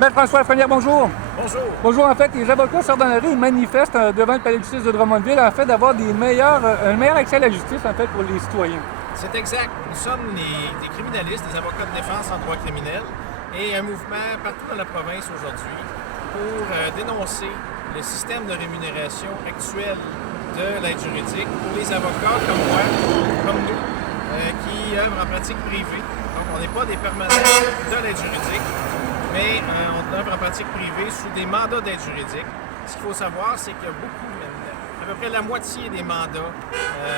Maître François Lafrenière, bonjour. Bonjour. Bonjour, en fait, les avocats sortent dans la rue et manifestent devant le palais de justice de Drummondville en fait d'avoir un meilleur accès à la justice en fait pour les citoyens. C'est exact. Nous sommes des criminalistes, des avocats de défense en droit criminel et un mouvement partout dans la province aujourd'hui pour dénoncer le système de rémunération actuel de l'aide juridique pour les avocats comme moi, comme nous, qui œuvrent en pratique privée. Donc, on n'est pas des permanents de l'aide juridique, mais on œuvre en pratique privée sous des mandats d'aide juridique. Ce qu'il faut savoir, c'est qu'il y a beaucoup, à peu près la moitié des mandats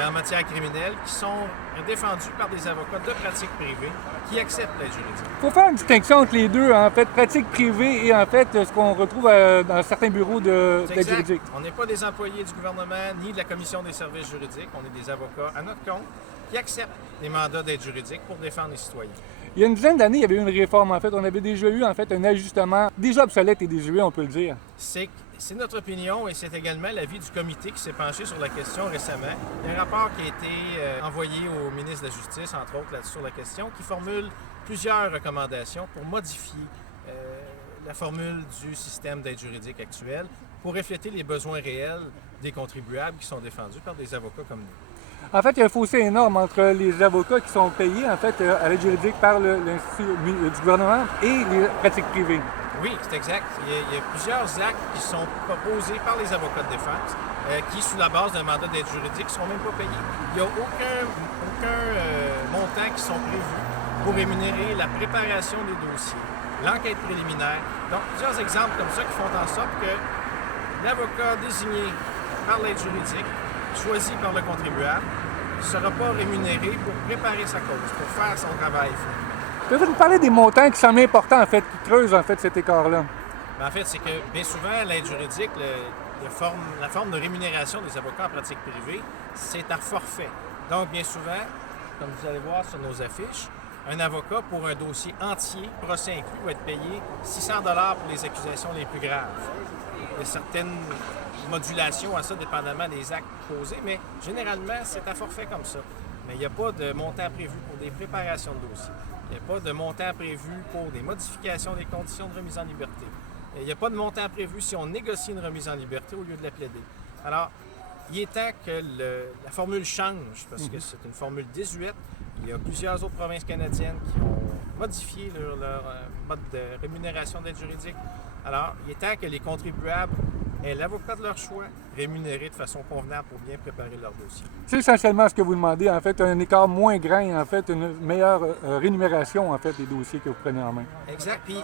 en matière criminelle qui sont défendus par des avocats de pratique privée qui acceptent l'aide juridique. Il faut faire une distinction entre les deux, en fait, pratique privée et en fait ce qu'on retrouve dans certains bureaux d'aide juridique. On n'est pas des employés du gouvernement ni de la Commission des services juridiques. On est des avocats à notre compte qui acceptent des mandats d'aide juridique pour défendre les citoyens. Il y a une dizaine d'années, il y avait eu une réforme, en fait. On avait déjà eu, en fait, un ajustement déjà obsolète et désuet, on peut le dire. C'est notre opinion et c'est également l'avis du comité qui s'est penché sur la question récemment. Il y a un rapport qui a été envoyé au ministre de la Justice, entre autres, sur la question, qui formule plusieurs recommandations pour modifier la formule du système d'aide juridique actuel pour refléter les besoins réels des contribuables qui sont défendus par des avocats comme nous. En fait, il y a un fossé énorme entre les avocats qui sont payés en fait, à l'aide juridique par l'Institut du gouvernement et les pratiques privées. Oui, c'est exact. Il y a plusieurs actes qui sont proposés par les avocats de défense qui, sous la base d'un mandat d'aide juridique, ne sont même pas payés. Il n'y a aucun montant qui sont prévus pour rémunérer la préparation des dossiers, l'enquête préliminaire. Donc, plusieurs exemples comme ça qui font en sorte que l'avocat désigné par l'aide juridique, choisi par le contribuable, ne sera pas rémunéré pour préparer sa cause, pour faire son travail. Pouvez-vous nous parler des montants qui semblent importants, en fait, qui creusent, en fait, cet écart-là? En fait, c'est que bien souvent, l'aide juridique, la forme de rémunération des avocats en pratique privée, c'est à forfait. Donc, bien souvent, comme vous allez voir sur nos affiches, un avocat pour un dossier entier, procès inclus, va être payé 600 $ pour les accusations les plus graves. Il y a certaines modulations à ça, dépendamment des actes posés, mais généralement, c'est à forfait comme ça. Mais il n'y a pas de montant prévu pour des préparations de dossiers. Il n'y a pas de montant prévu pour des modifications des conditions de remise en liberté. Il n'y a pas de montant prévu si on négocie une remise en liberté au lieu de la plaider. Alors, il est temps que la formule change, parce que c'est une formule désuète. Il y a plusieurs autres provinces canadiennes qui ont modifié leur mode de rémunération d'aide juridique. Alors, il est temps que les contribuables aient l'avocat de leur choix, rémunéré de façon convenable pour bien préparer leur dossier. C'est essentiellement ce que vous demandez, en fait, un écart moins grand, en fait, une meilleure rémunération, en fait, des dossiers que vous prenez en main. Exact. Puis,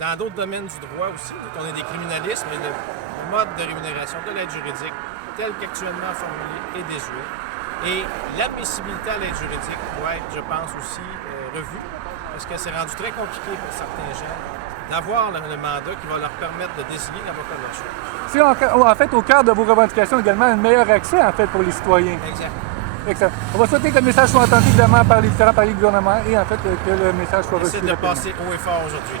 dans d'autres domaines du droit aussi, on est des criminalistes, mais le mode de rémunération de l'aide juridique, tel qu'actuellement formulé, est désuet. Et l'admissibilité à l'aide juridique doit être, je pense, aussi revue, parce que c'est rendu très compliqué pour certains gens d'avoir le mandat qui va leur permettre de désigner l'avocat de leur choix. C'est en fait au cœur de vos revendications également un meilleur accès en fait pour les citoyens. Exact. Excellent. On va souhaiter que le message soit entendu évidemment par les différents paliers du gouvernement et en fait que le message soit reçu. Essayer de passer haut et fort aujourd'hui.